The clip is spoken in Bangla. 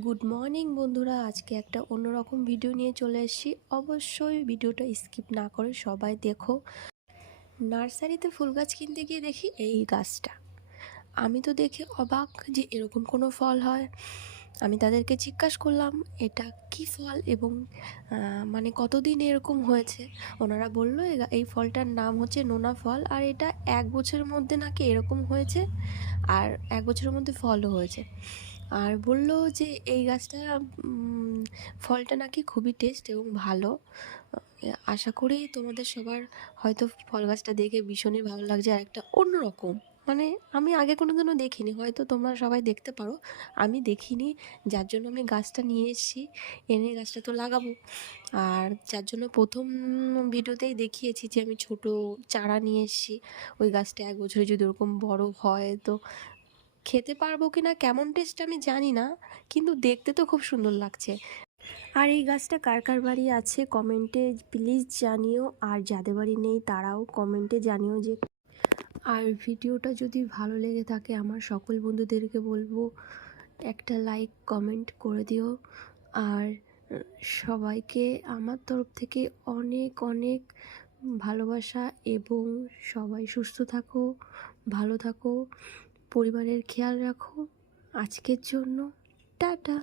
গুড মর্নিং বন্ধুরা। আজকে একটা অন্যরকম ভিডিও নিয়ে চলে এসেছি। অবশ্যই ভিডিওটা স্কিপ না করে সবাই দেখো। নার্সারিতে ফুল গাছ কিনতে গিয়ে দেখি এই গাছটা। আমি তো দেখে অবাক যে এরকম কোনো ফল হয়। আমি তাদেরকে জিজ্ঞাসা করলাম, এটা কি ফল এবং মানে কতদিন এরকম হয়েছে? ওনারা বলল, "এ- এই ফলটার নাম হচ্ছে নোনা ফল আর এটা এক বছরের মধ্যে নাকি এরকম হয়েছে? আর এক বছরের মধ্যে ফলও হয়েছে। আর বলল যে, এই গাছটা ফলটা নাকি খুবই টেস্ট এবং ভালো। আশা করি তোমাদের সবার হয়তো ফল গাছটা দেখে ভীষণই ভালো লাগছে। আর একটা অন্যরকম। মানে আমি আগে কোনো দিনও দেখিনি। হয়তো তোমরা সবাই দেখতে পারো। আমি দেখিনি। যার জন্য আমি গাছটা নিয়ে এসেছি। এনে গাছটা তো লাগাবো। আর যার জন্য প্রথম ভিডিওতেই দেখিয়েছি যে, আমি ছোট চারা নিয়ে এসেছি। ওই গাছটা এক বছরে যদি ওরকম বড় হয়, তো খেতে পারব কি না কেমন টেস্ট আমি জানি না, কিন্তু দেখতে তো খুব সুন্দর লাগছে। আর এই গাছটা কার কার বাড়ি আছে কমেন্টে প্লিজ জানিও, আর যাদের বাড়ি নেই তারাও কমেন্টে জানিও যে আর ভিডিওটা যদি ভালো লেগে থাকে আমার সকল বন্ধুদেরকে বলব, একটা লাইক কমেন্ট করে দিও। আর সবাইকে আমার তরফ থেকে অনেক অনেক ভালোবাসা এবং সবাই সুস্থ থাকো, ভালো থাকো। পরিবারের খেয়াল রাখো। আজকের জন্য টাটা।